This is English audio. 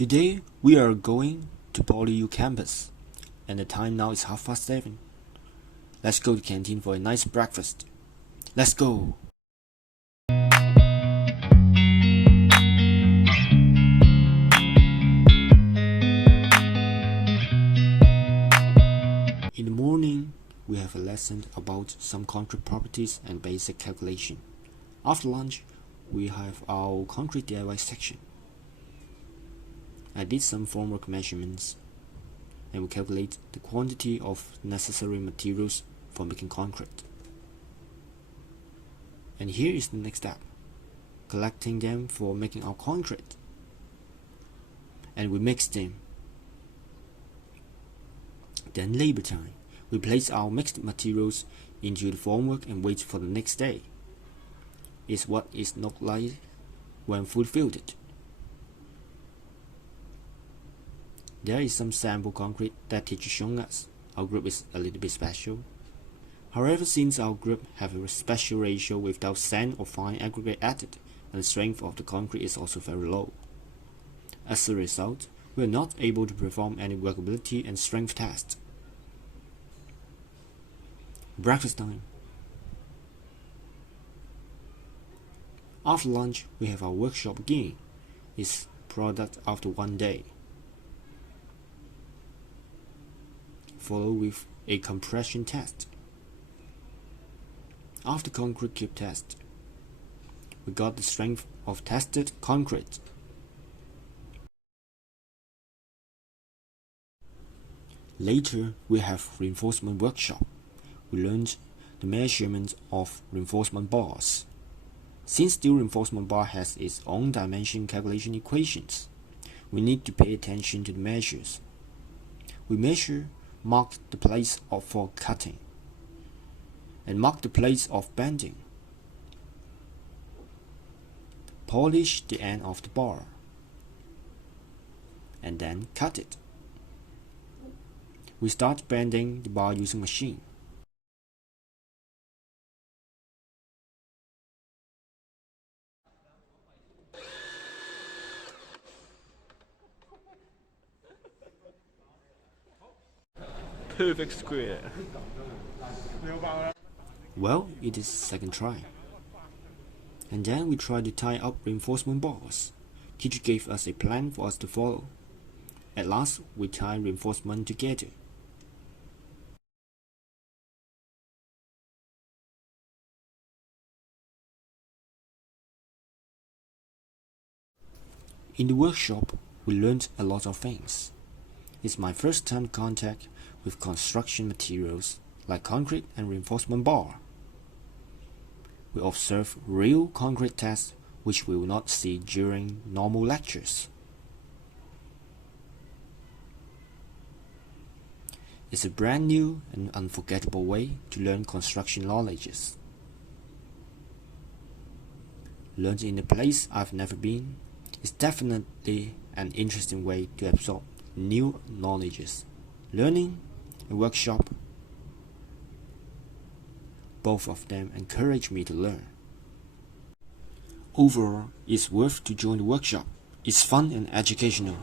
Today we are going to PolyU campus, and the time now is 7:30. Let's go to the canteen for a nice breakfast. Let's go! In the morning, we have a lesson about some concrete properties and basic calculation. After lunch, we have our concrete DIY section. I did some formwork measurements and we calculate the quantity of necessary materials for making concrete. And here is the next step, collecting them for making our concrete. And we mix them. Then labor time. We place our mixed materials into the formwork and wait for the next day. It's what it looks like when fully filled. There is some sample concrete that teacher shown us. Our group is a little bit special. However, since our group have a special ratio without sand or fine aggregate added, and the strength of the concrete is also very low. As a result, we are not able to perform any workability and strength tests. Breakfast time. After lunch, we have our workshop again. It's product after one day, followed with a compression test. After concrete cube test, we got the strength of tested concrete. Later, we have reinforcement workshop. We learned the measurement of reinforcement bars. Since steel reinforcement bar has its own dimension calculation equations, we need to pay attention to the measures. We mark the place for cutting, and mark the place of bending. Polish the end of the bar, and then cut it. We start bending the bar using machine. Perfect square. Well, it is second try. And then we try to tie up reinforcement bars. Teacher gave us a plan for us to follow. At last, we tie reinforcement together. In the workshop, we learned a lot of things. It's my first time contact with construction materials like concrete and reinforcement bar. We observe real concrete tests which we will not see during normal lectures. It's a brand new and unforgettable way to learn construction knowledges. Learned in a place I've never been is definitely an interesting way to absorb new knowledges. Learning and workshop, both of them encourage me to learn. Overall, it's worth to join the workshop. It's fun and educational.